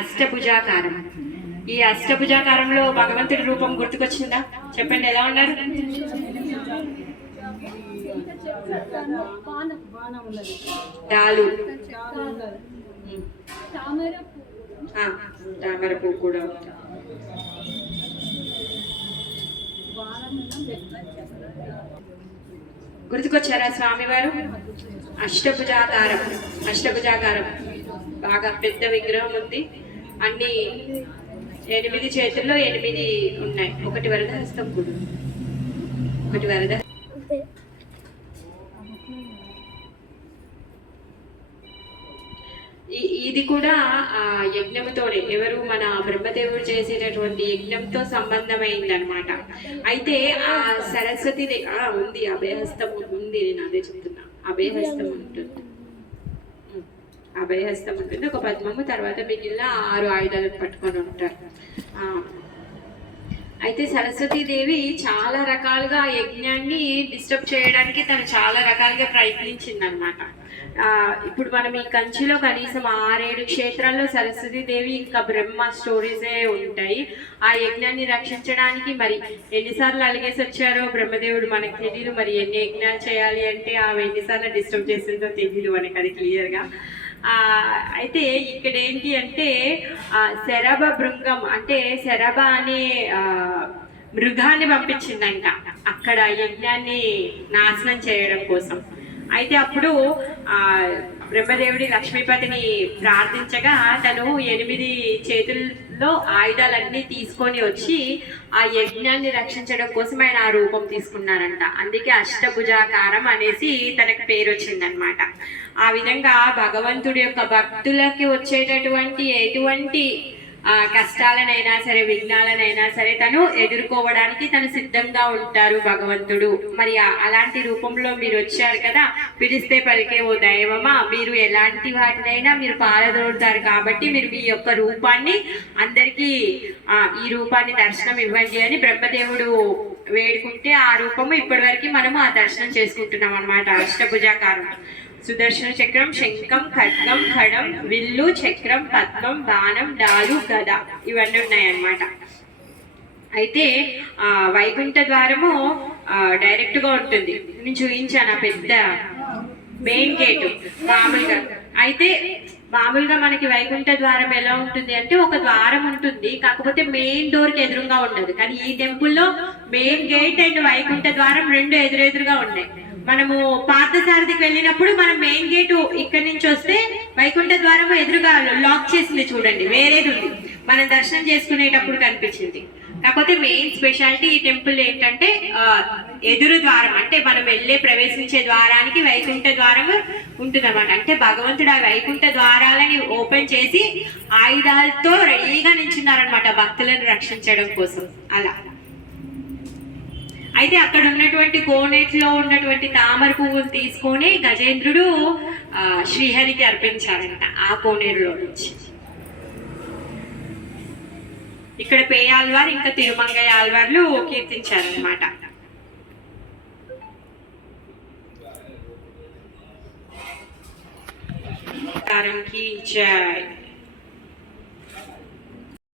అష్టభుజాకారం. ఈ అష్టభుజాకారంలో భగవంతుడి రూపం గుర్తుకొచ్చిందా? చెప్పండి, ఎలా ఉన్నారు? డాలు, తామర పువ్వు కూడా ఉంది. గుర్తుకొచ్చారా స్వామివారు? అష్టభుజాకారం. అష్టభుజాకారం బాగా పెద్ద విగ్రహం ఉంది. అన్ని 8 చేతుల్లో 8 ఉన్నాయి. ఒకటి వరద హస్తం కూడా, ఒకటి వరద. ఇది కూడా ఆ యజ్ఞంతోనే, ఎవరు మన బ్రహ్మదేవుడు చేసేటటువంటి యజ్ఞంతో సంబంధమైందనమాట. అయితే ఆ సరస్వతి ఉంది, అభయహస్తం ఉంది. నేను అదే చెప్తున్నా, అభయహస్తం ఉంటుంది. అభయహస్తం ఉంటుంది, ఒక పద్మము, తర్వాత మిగిలిన 6 ఆయుధాలను పట్టుకొని ఉంటారు. అయితే సరస్వతీదేవి చాలా రకాలుగా యజ్ఞాన్ని డిస్టర్బ్ చేయడానికి తను చాలా రకాలుగా ప్రయత్నించింది అనమాట. ఇప్పుడు మనం ఈ కంచిలో కనీసం 6-7 క్షేత్రాల్లో సరస్వతీదేవి ఇంకా బ్రహ్మ స్టోరీసే ఉంటాయి. ఆ యజ్ఞాన్ని రక్షించడానికి మరి ఎన్నిసార్లు అలిగేసి వచ్చారో బ్రహ్మదేవుడు మనకు తెలియదు. మరి ఎన్ని యజ్ఞాలు చేయాలి అంటే ఆమె ఎన్నిసార్లు డిస్టర్బ్ చేసిందో తెలియదు మనకి, అది క్లియర్గా. అయితే ఇక్కడ ఏంటి అంటే శరభ భృంగం అంటే శరభ అనే మృగాన్ని పంపించిందంట అక్కడ యజ్ఞాన్ని నాశనం చేయడం కోసం. అయితే అప్పుడు బ్రహ్మదేవుడి లక్ష్మీపతిని ప్రార్థించగా తను 8 చేతుల్లో ఆయుధాలన్నీ తీసుకొని వచ్చి ఆ యజ్ఞాన్ని రక్షించడం కోసం ఆయన ఆ రూపం తీసుకున్నారంట. అందుకే అష్టభుజాకారం అనేసి తనకు పేరు వచ్చిందనమాట. ఆ విధంగా భగవంతుడి యొక్క భక్తులకి వచ్చేటటువంటి ఎటువంటి కష్టాలనైనా సరే, విఘ్నాలనైనా సరే తను ఎదుర్కోవడానికి తను సిద్ధంగా ఉంటారు భగవంతుడు. మరి అలాంటి రూపంలో మీరు వచ్చారు కదా, పిలిస్తే పలికే ఓ దైవమా, మీరు ఎలాంటి వాటినైనా మీరు పారదోలుతారు కాబట్టి మీరు మీ యొక్క రూపాన్ని అందరికీ ఈ రూపాన్ని దర్శనం ఇవ్వండి అని బ్రహ్మదేవుడు వేడుకుంటే ఆ రూపము ఇప్పటి వరకు మనము ఆ దర్శనం చేసుకుంటున్నాం అనమాట. అష్టభుజాకారం, సుదర్శన చక్రం, శంఖం, ఖడ్గం, ఖడం, విల్లు, చక్రం, పద్మం, బాణం, డాలు, గద ఇవన్నీ ఉన్నాయన్నమాట. అయితే వైకుంఠ ద్వారము డైరెక్ట్ గా ఉంటుంది. నేను చూపించాను పెద్ద మెయిన్ గేటు మామూలుగా. అయితే మామూలుగా మనకి వైకుంఠ ద్వారం ఎలా ఉంటుంది అంటే ఒక ద్వారం ఉంటుంది, కాకపోతే మెయిన్ డోర్ కి ఎదురుగా ఉండదు. కానీ ఈ టెంపుల్లో మెయిన్ గేట్ అండ్ వైకుంఠ ద్వారం 2 ఎదురెదురుగా ఉన్నాయి. మనము పార్థసారథికి వెళ్ళినప్పుడు మనం మెయిన్ గేటు ఇక్కడి నుంచి వస్తే వైకుంఠ ద్వారం ఎదురుగా లాక్ చేసింది చూడండి, వేరేది ఉంది. మనం దర్శనం చేసుకునేటప్పుడు కనిపించింది. కాకపోతే మెయిన్ స్పెషాలిటీ ఈ టెంపుల్ ఏంటంటే ఎదురు ద్వారం, అంటే మనం ప్రవేశించే ద్వారానికి వైకుంఠ ద్వారం ఉంటుంది అనమాట. అంటే భగవంతుడు ఆ వైకుంఠ ద్వారాలని ఓపెన్ చేసి ఆయుధాలతో రెడీగా నిల్చున్నారనమాట భక్తులను రక్షించడం కోసం. అలా అయితే అక్కడ ఉన్నటువంటి కోనేటిలో ఉన్నటువంటి తామర పువ్వులు తీసుకొని గజేంద్రుడు శ్రీహరికి అర్పించారంట ఆ కోనేరులో నుంచి. ఇక్కడ పేయాల్వారు ఇంకా తిరుమంగయ్య ఆల్వార్లు కీర్తించారనమాట. జై